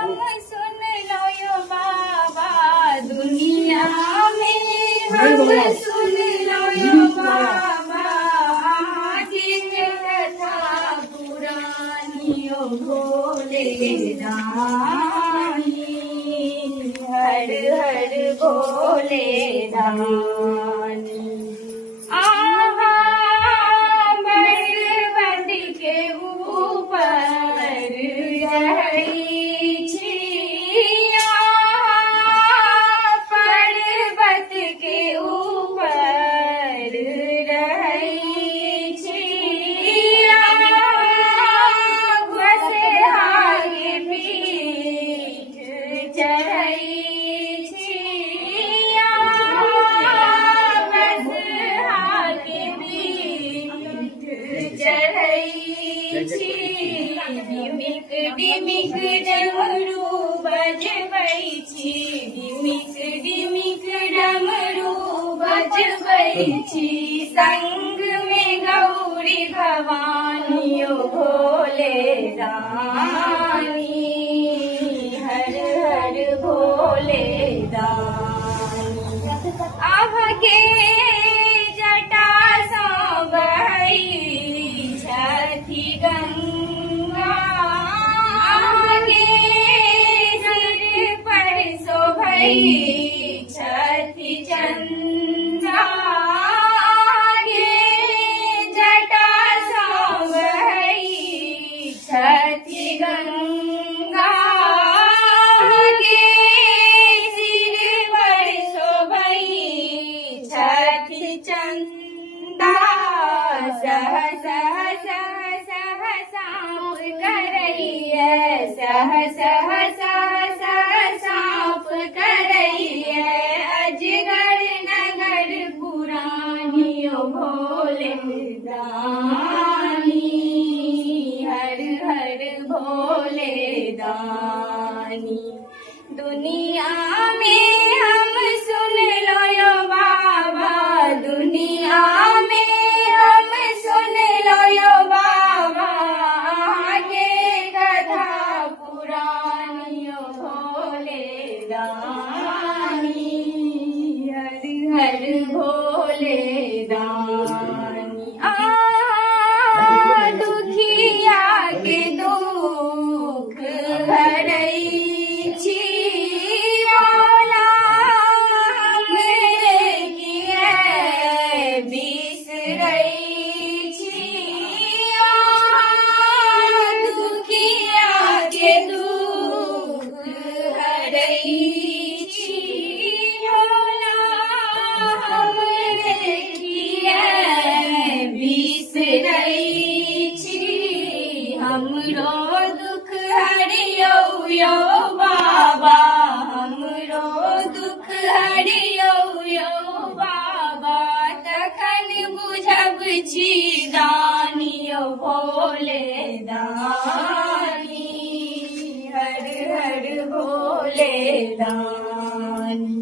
हम सुन लो यो बाबा, दुनिया में हम सुन लो यो बाबा, जिन कथा पुरानियों भोले दानी, हर हर भोले दानी। पर्वत के ऊपर रही छिया, पर्वत के ऊपर रही छिया, घसे आगे पीठ चढ़ी छिया, बस आगे पीठ चढ़ी छी। डिमिक डिमिक डमरू बजबै छी, डिमिक डिमिक डमरू बजबै छी, संग में गौरी भवानियो भोले दानी, हर हर भोले दानी। आभ के जटा सा बहै छथि गंगा, आगे सिर पर शोभै छथि चंदा, आगे जटा सा बहै छथि गंगा, आगे सिर पर शोभै छथि चंदा, सह सह सह सह साप करैया, सह सह सह सह साप करैया, अजगर नगर पुरानियो भोले दानी, हर हर भोले दानी। दुनिया में हम सुन लो यो बाबा, दुनिया में हम सुन लो यो बाबा, के कथा पुरानियो भोले दानी, हर हर भोले दानी। दुखिया के दुख हरै छी, भोला हमरे किए बिसरै छी, दुखिया के दुख हरै छी, भोला हमरे किए बिसरै छी, हमरो दुख हरियो यो बाबा, हमरो दुख हरियो यो बाबा, तखन बुझब छी दानियो भोले दानी, हर हर भोले दानी।